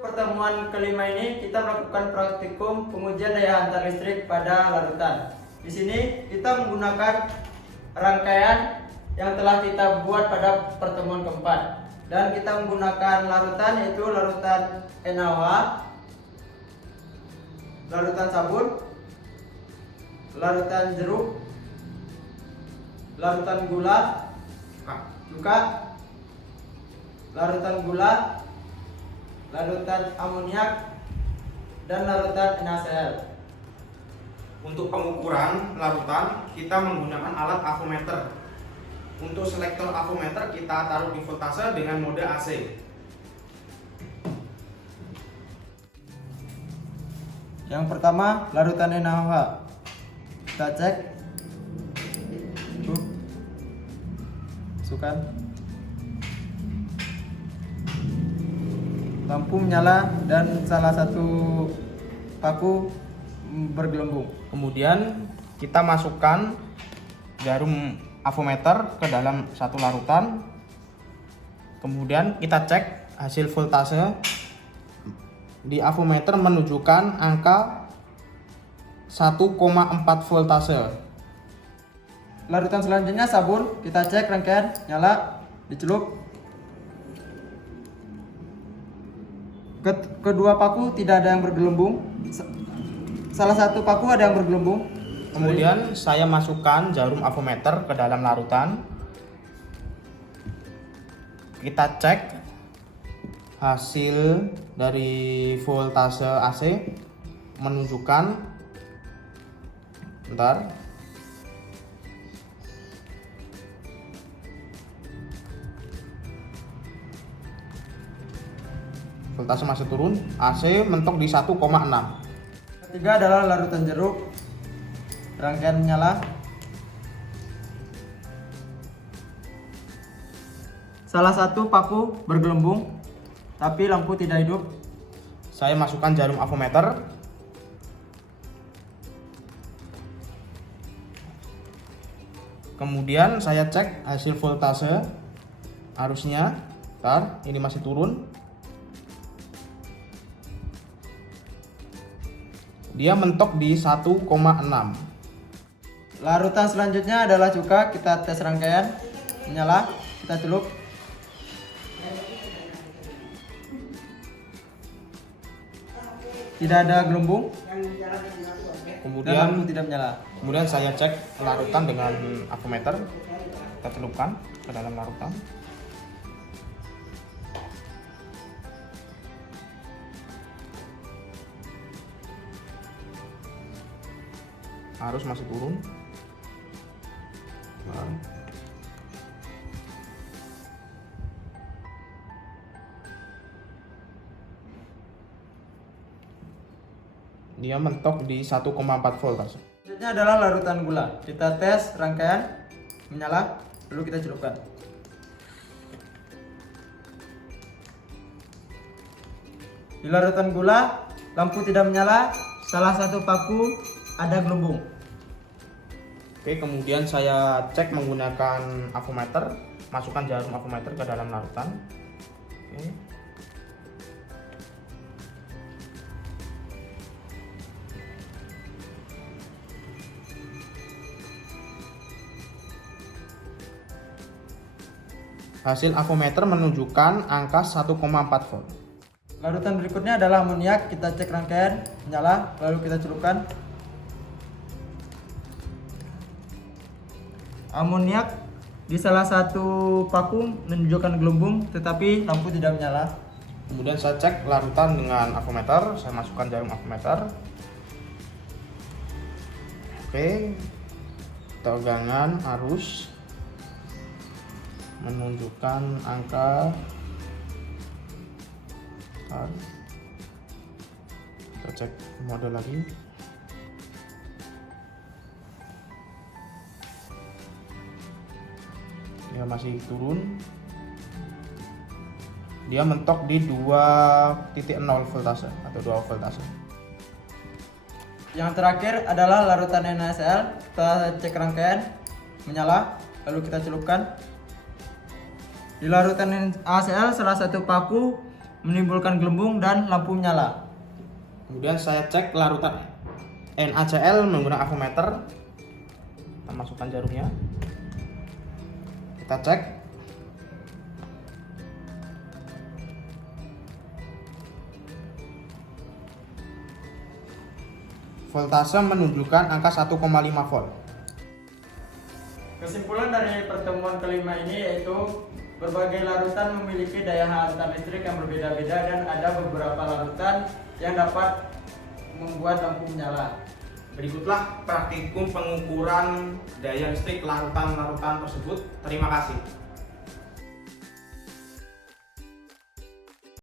Pertemuan kelima ini kita melakukan praktikum pengujian daya hantar listrik pada larutan. Di sini kita menggunakan rangkaian yang telah kita buat pada pertemuan keempat, dan kita menggunakan larutan yaitu larutan NaOH, larutan sabun, larutan jeruk, larutan gula, cuka, larutan gula, larutan amoniak, dan larutan NaCl. Untuk pengukuran larutan kita menggunakan alat avometer. Untuk selektor avometer kita taruh di voltase dengan mode AC. Yang pertama, larutan NaOH. Kita cek. Masukkan. Lampu menyala dan salah satu paku bergelembung. Kemudian kita masukkan jarum avometer ke dalam satu larutan. Kemudian kita cek hasil voltase. Di avometer menunjukkan angka 1,4 voltase. Larutan selanjutnya sabun. Kita cek rangkaian, nyala, dicelup. Kedua paku tidak ada yang bergelembung. Salah satu paku ada yang bergelembung. Kemudian saya masukkan jarum avometer ke dalam larutan. Kita cek hasil dari voltase AC menunjukkan, bentar, voltase masih turun, AC mentok di 1,6. Ketiga adalah larutan jeruk. Rangkaian menyala. Salah satu paku bergelembung, tapi lampu tidak hidup. Saya masukkan jarum avometer. Kemudian saya cek hasil voltase arusnya. Bentar, ini masih turun. Dia mentok di 1,6. Larutan selanjutnya adalah cuka. Kita tes rangkaian, menyala, kita celup. Tidak ada gelembung. Dan lampu tidak menyala. Kemudian saya cek larutan dengan avometer. Kita celupkan ke dalam larutan. Arus masih turun. Dia mentok di 1,4 volt. Selanjutnya adalah larutan gula. Kita tes rangkaian, menyala, lalu kita celupkan. Di larutan gula, lampu tidak menyala. Salah satu paku ada gelembung. Oke, kemudian saya cek menggunakan avometer. Masukkan jarum avometer ke dalam larutan. Oke. Hasil avometer menunjukkan angka 1,4 volt. Larutan berikutnya adalah amoniak. Kita cek rangkaian, menyala, lalu kita celupkan. Amoniak di salah satu paku menunjukkan gelembung, tetapi lampu tidak menyala. Kemudian saya cek larutan dengan avometer. Saya masukkan jarum avometer. Oke, tegangan arus menunjukkan angka, kita cek mode lagi. Dia masih turun. Dia mentok di 2.0 voltase atau 2 voltase. Yang terakhir adalah larutan NaCl. Kita cek rangkaian, menyala, lalu kita celupkan. Di larutan NaCl salah satu paku menimbulkan gelembung dan lampu menyala. Kemudian saya cek larutan NaCl menggunakan avometer. Kita masukkan jarumnya. Kita cek. Voltase menunjukkan angka 1,5 volt. Kesimpulan dari pertemuan kelima ini yaitu berbagai larutan memiliki daya hantar listrik yang berbeda-beda dan ada beberapa larutan yang dapat membuat lampu menyala. Berikutlah praktikum pengukuran daya listrik larutan-larutan tersebut. Terima kasih.